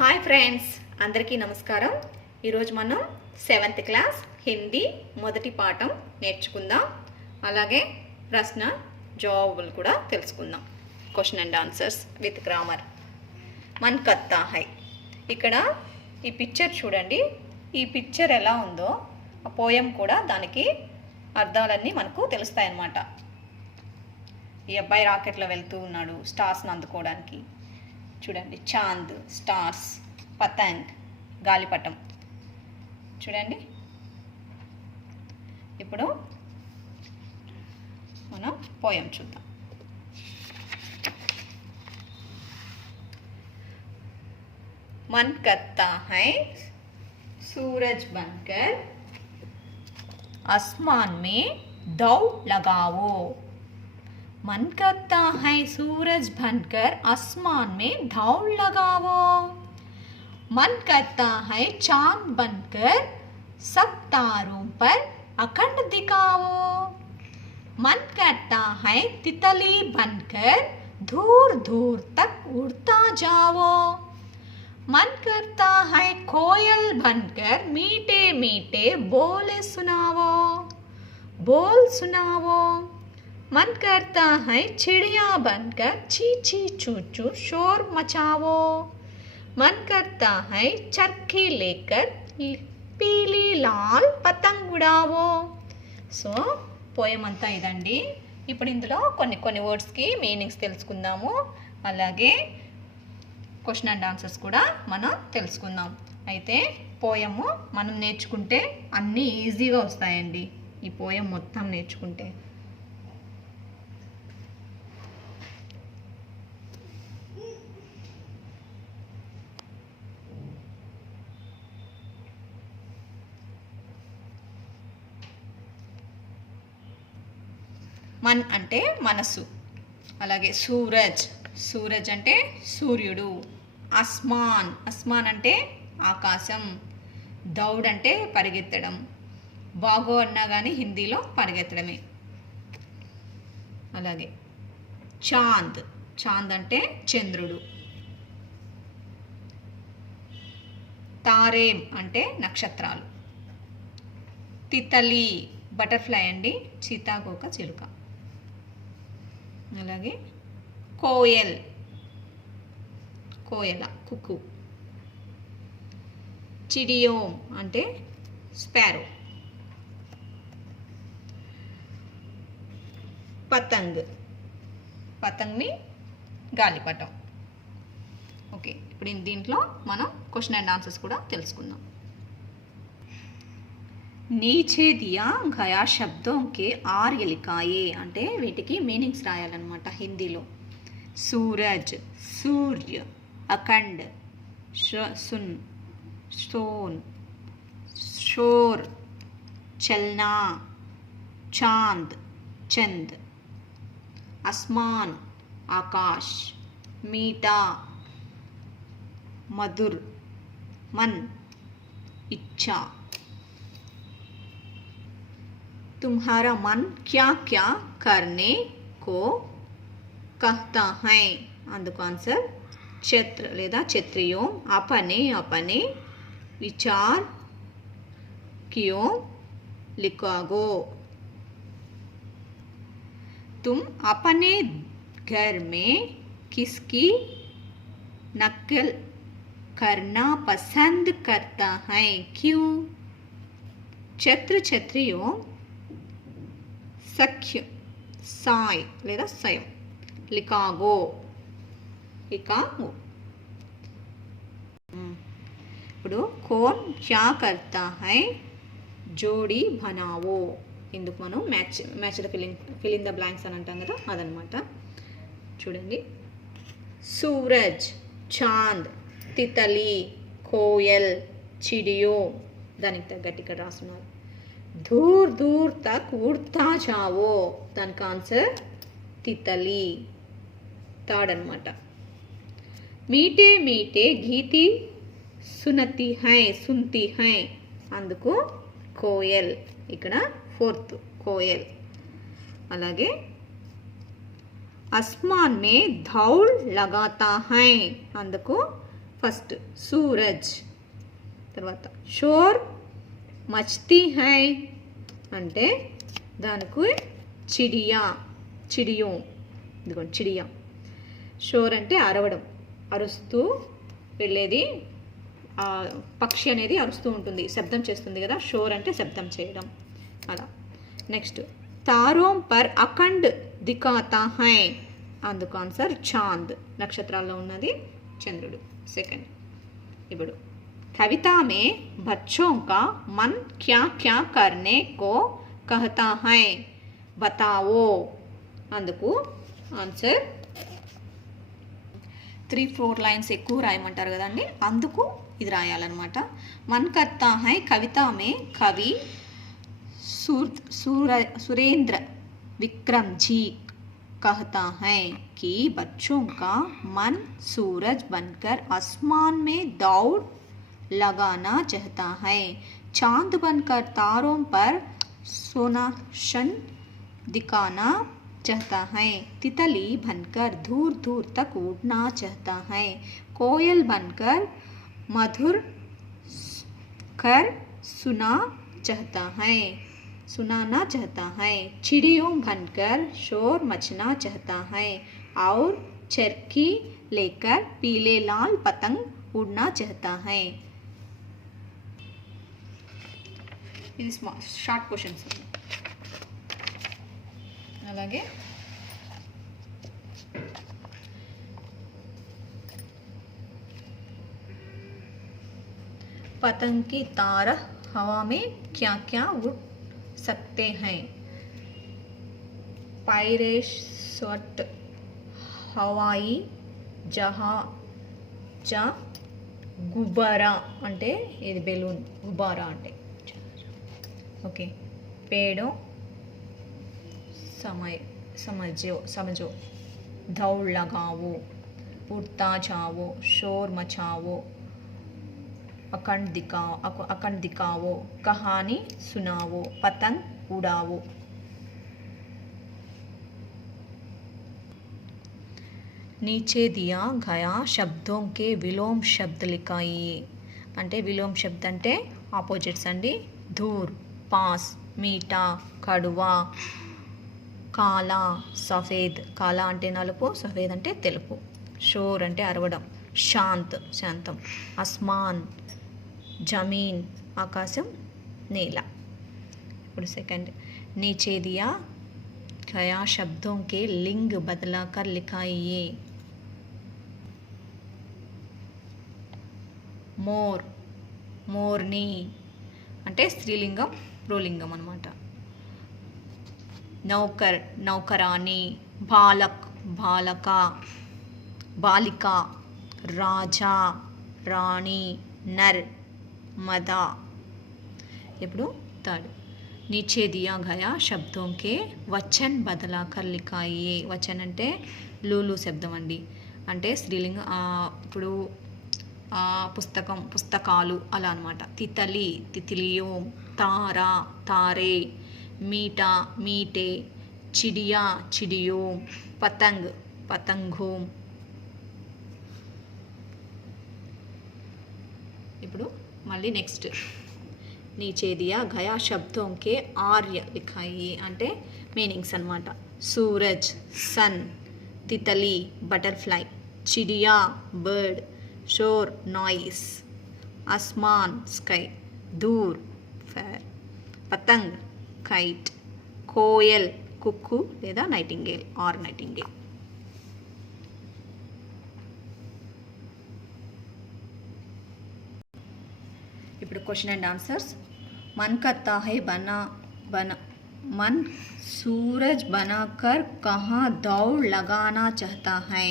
Hi friends, అందరికీ నమస్కారం. ఈరోజు మనం 7th క్లాస్ హిందీ మొదటి పాఠం నేర్చుకుందాం. అలాగే ప్రశ్న జవాబులు కూడా తెలుసుకుందాం. Question and answers with grammar. Mann కత్తా high. ఇక్కడ ఈ పిక్చర్ చూడండి. ఈ పిక్చర్ ఎలా ఉందో ఆ పోయం కూడా దానికి అర్థాలన్నీ మనకు తెలుస్తాయి అన్నమాట. ఈ అబ్బాయి రాకెట్లో వెళ్తూ ఉన్నాడు స్టార్స్ని అందుకోవడానికి. చూడండి, చాంద్, స్టార్స్, పతంగ్, గాలిపటం. చూడండి, ఇప్పుడు మనం పోయం చూద్దాం. मन करता है सूरज बनकर आसमान में दौड़ लगाओ. मन करता है सूरज बनकर आसमान में दौड़ लगाओ. मन करता है चांद बनकर सब तारों पर अखंड दिखाओ. मन करता है तितली बनकर दूर दूर तक उड़ता जाओ. मन करता है कोयल बनकर मीठे मीठे बोल सुनाओ. मन करता है चिड़िया बनकर ची ची चू चू शोर मचाओ. मन करता है चरखी लेकर पीली लाल पतंग उड़ाओ. సో పోయం అంతా ఇదండి. ఇప్పుడు ఇందులో కొన్ని వర్డ్స్కి మీనింగ్స్ తెలుసుకుందాము. అలాగే క్వశ్చన్ అండ్ ఆన్సర్స్ కూడా మనం తెలుసుకుందాం. అయితే పోయము మనం నేర్చుకుంటే అన్నీ ఈజీగా వస్తాయండి. ఈ పోయం మొత్తం నేర్చుకుంటే. మన్ అంటే మనసు. అలాగే సూరజ్, సూరజ్ అంటే సూర్యుడు. అస్మాన్, అస్మాన్ అంటే ఆకాశం. దౌడ్ అంటే పరిగెత్తడం. బాగో అన్నా కానీ హిందీలో పరిగెత్తడమే. అలాగే చాంద్, చాంద్ అంటే చంద్రుడు. తారేం అంటే నక్షత్రాలు. తితలి బటర్ఫ్లై అండి, సీతాకోక చిలుక. అలాగే కోయల్, కోయల, కుక్కు. చిడియోం అంటే స్పారో. పతంగ్, పతంగ్ని గాలిపటం. ఓకే, ఇప్పుడు దీంట్లో మనం క్వశ్చన్ అండ్ ఆన్సర్స్ కూడా తెలుసుకుందాం. नीचे दिया गया शब्दों के आर्य लिखाए అంటే వీటికి మీనింగ్స్ రాయాలన్నమాట హిందీలో. सूरज, सूर्य, अखंड, सुन, सोन, शोर, चलना, चांद, चंद, आसमान, आकाश, मीठा, मधुर, मन, इच्छा. तुम्हारा मन क्या क्या करने को कहता है. అందుకు ఆన్సర్ ఛత్ర లేదా ఛత్రియో. अपने अपने विचार क्यों लिखोगे. तुम अपने घर में किसकी नकल करना पसंद करता है, क्यों. ఛత్ర ఛత్రియో సఖ్య సాయ్ లేదా సయం. లికాగో, లికాగో. ఇప్పుడు కోన్ క్యా కర్తా హై జోడీ బనావో. ఇందుకు మనం match the fill in the blanks అని అంటాం కదా, అదనమాట. చూడండి, సూరజ్, చాంద్, తితలి, కోయల్, చిడియో. దానికి తగ్గట్టు ఇక్కడ రాస్తున్నారు. दूर दूर तक उड़ता जाओ. దానికి ఆన్సర్ తితలి, థర్డ్ అనమాట. మీటే మీటే గీతి సునతి హై, సుంతి హై. అందుకు కోయల్, ఇక్కడ ఫోర్త్ కోయల్. అలాగే आसमान में दौड़ लगाता है అందుకు ఫస్ట్ సూరజ్, తర్వాత షోర్ మచ్తీ హై అంటే దానికి చిడియా, చిడియో, ఇదిగోండి చిడియా. షోర్ అంటే అరవడం, అరుస్తూ వెళ్ళేది, పక్షి అనేది అరుస్తూ ఉంటుంది, శబ్దం చేస్తుంది కదా, షోర్ అంటే శబ్దం చేయడం అలా. నెక్స్ట్ తారోం పర్ అఖండ్ దిఖాతా హై, అందుకు ఆన్సర్ చాంద్, నక్షత్రాల్లో ఉన్నది చంద్రుడు. సెకండ్ ఇప్పుడు కవితా మే బచ్చోं का मन क्या क्या करने को कहता है बताओ, అందుకు ఆన్సర్ 3-4 లైన్స్ ఎక్కువ రాయమంటారు కదండి, అందుకు ఇది రాయాలన్నమాట. మన్ కర్తా హై కవితా మే కవి सुरेंद्र विक्रम जी कहता है कि बच्चों का मन सूरज बनकर आसमान में दौड़ लगाना चाहता है, चांद बनकर तारों पर सोनाशन दिखाना चाहता है, तितली बनकर दूर दूर तक उड़ना चाहता है, कोयल बनकर मधुर कर सुनाना चाहता है, चिड़ियों बनकर शोर मचना चाहता है, और चरखी लेकर पीले लाल पतंग उड़ना चाहता है. ఇది షార్ట్ క్వశ్చన్స్. అలాగే पतंग की तार हवा में क्या क्या उड़ सकते हैं, पायरेट हवाई जहाज, गुब्बारा అంటే ఇది బెలూన్, గుబ్బారా అంటే ఓకే, पेड़ों समझो, दौड़ लगाओ, उड़ता जाओ, शोर मचाओ, अखंड दिखाओ, कहानी सुनाओ, पतंग उड़ाओ. नीचे दिया गया शब्दों के विलोम शब्द लिखाइए అంటే విలోమ శబ్ద అంటే ఆపోజిట్స్ అండి. ధూర్ పాస్, మీఠా కడువా, కాలా సఫేద్, కాలా అంటే నలుపు, సఫేద్ అంటే తెలుపు, షోర్ అంటే అరవడం, శాంత్ శాంతం, అస్మాన్ జమీన్ ఆకాశం, నేల. ఇప్పుడు సెకండ్ नीचे दिया गया शब्दों के लिंग बदलाकर लिखाइए. మోర్, మోర్ని అంటే స్త్రీలింగం, పుల్లింగం అన్నమాట. నౌకర్, నౌకరాని, బాలక్, బాలక, బాలిక, రాజా, రాణి, నర్, మద. ఇప్పుడు థర్డ్ नीचे दिया गया शब्दों के वचन बदलाकर लिखाइए. वचन అంటే లూలు శబ్దం అండి, అంటే స్త్రీలింగం. ఇప్పుడు పుస్తకం, పుస్తకాలు అలా అనమాట. తితలి, తితిలియో, తారా, తారే, మీఠా, మీటే, చిడియా, చిడియో, పతంగ్, పతంగో. ఇప్పుడు మళ్ళీ నెక్స్ట్ नीचे दिया गया शब्दों के आर्य लिखाइए అంటే మీనింగ్స్ అన్నమాట. Suraj sun, Titli butterfly, చిడియా bird, షోర్ నాయిస్, ఆస్మాన్ స్కై, దూర్ ఫైర్, పతంగ్ కైట్, కోయల్ కుక్కు లేదా నైటింగేల్ ఆర్ నైటింగేల్. ఇప్పుడు క్వశ్చన్ అండ్ ఆన్సర్స్. मन करता है मन सूरज बनाकर कहाँ दौड़ लगाना चाहता है,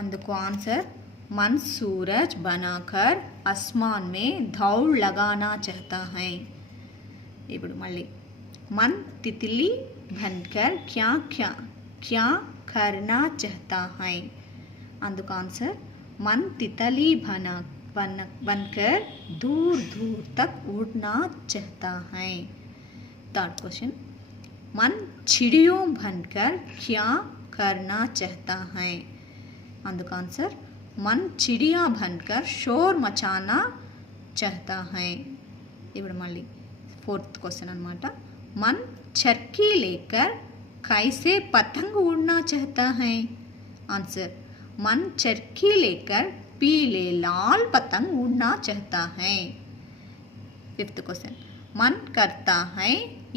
అందుకు ఆన్సర్ मन सूरज बनाकर आसमान में दौड़ लगाना चाहता है. ఇప్పుడు మళ్ళీ मन तितली बनकर क्या क्या क्या करना चाहता है, అందుకు ఆన్సర్ मन तितली बनकर दूर दूर तक उड़ना चाहता है. थर्ड क्वेश्चन मन चिड़ियों बनकर क्या करना चाहता है, అందుకు ఆన్సర్ मन चिड़िया बनकर शोर मचाना चाहता है। ఇప్పుడు మళ్ళీ फोर्थ क्वेश्चन అన్నమాట। मन चरखी लेकर कैसे पतंग उड़ना चाहता है। आंसर, मन चरखी लेकर पीले लाल पतंग उड़ना चाहता है। फिफ्थ क्वेश्चन, मन करता है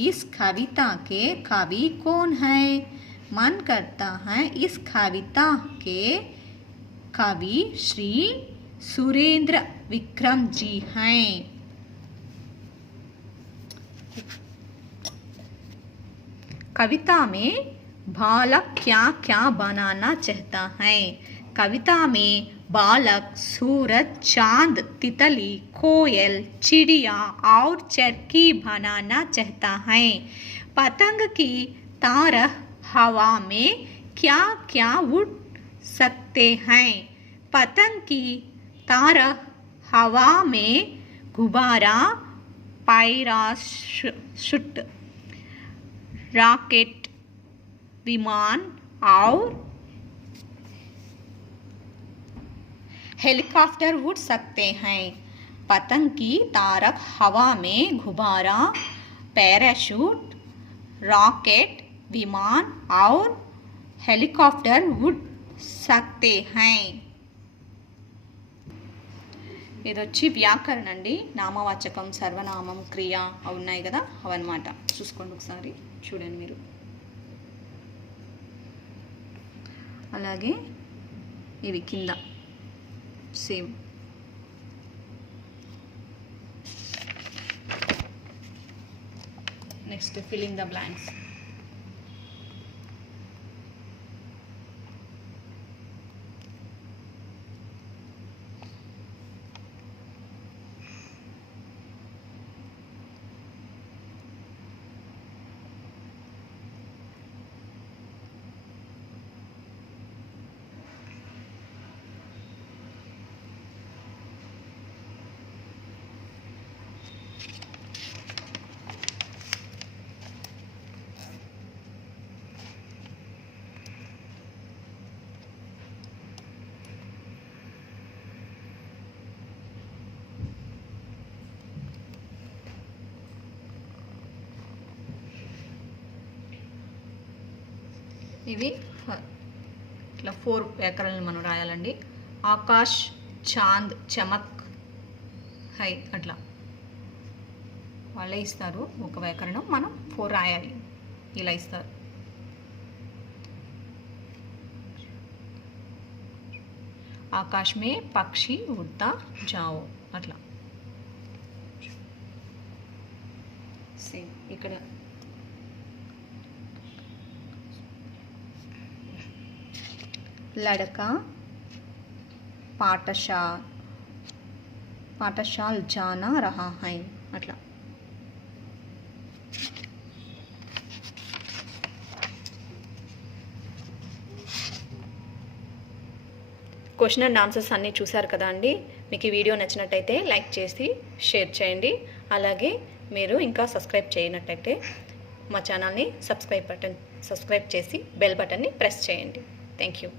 इस कविता के कवि कौन है। मन करता है इस कविता के कवि श्री सुरेंद्र विक्रम जी हैं। कविता में बालक क्या क्या बनाना चाहता है। कविता में बालक सूरज, चांद, तितली, कोयल, चिड़िया और चरखी बनाना चाहता है। पतंग की तरह हवा में क्या क्या उड़ सकते हैं। पतंग की तरह हवा में गुब्बारा, पैराशूट, रॉकेट, विमान और हेलीकॉप्टर उड़ सकते हैं। पतंग की तरह हवा में गुब्बारा, पैराशूट, रॉकेट, विमान और हेलीकॉप्टर उड़ सकते हैं। ఇదొచ్చి వ్యాకరణ అండి। నామవాచకం, సర్వనామం, క్రియ అవి ఉన్నాయి కదా, అవన్నమాట। చూసుకోండి ఒకసారి, చూడండి మీరు। అలాగే ఇవి కింద same. Next filling the blanks. ఇవి ఇట్లా 4 వ్యాకరణలు మనం రాయాలండి। ఆకాష్, చాంద్, చమక్, హై అట్లా వాళ్ళే ఇస్తారు ఒక వ్యాకరణం, మనం 4 రాయాలి, ఇలా ఇస్తారు। ఆకాశ్ మే పక్షి ఉడ్తా జాओ అట్లా సేమ్ ఇక్కడ। लड़का पाठशाल जाना रहा है अट्ला। క్వశ్చన్ అండ్ ఆన్సర్స్ అన్నీ చూసారు కదా అండి। మీకు ఈ వీడియో నచ్చినట్టయితే లైక్ చేసి షేర్ చేయండి। అలాగే మీరు ఇంకా సబ్స్క్రైబ్ చేయనట్టయితే మా ఛానల్ని సబ్స్క్రైబ్ చేసి బెల్ బటన్ని ప్రెస్ చేయండి। Thank you.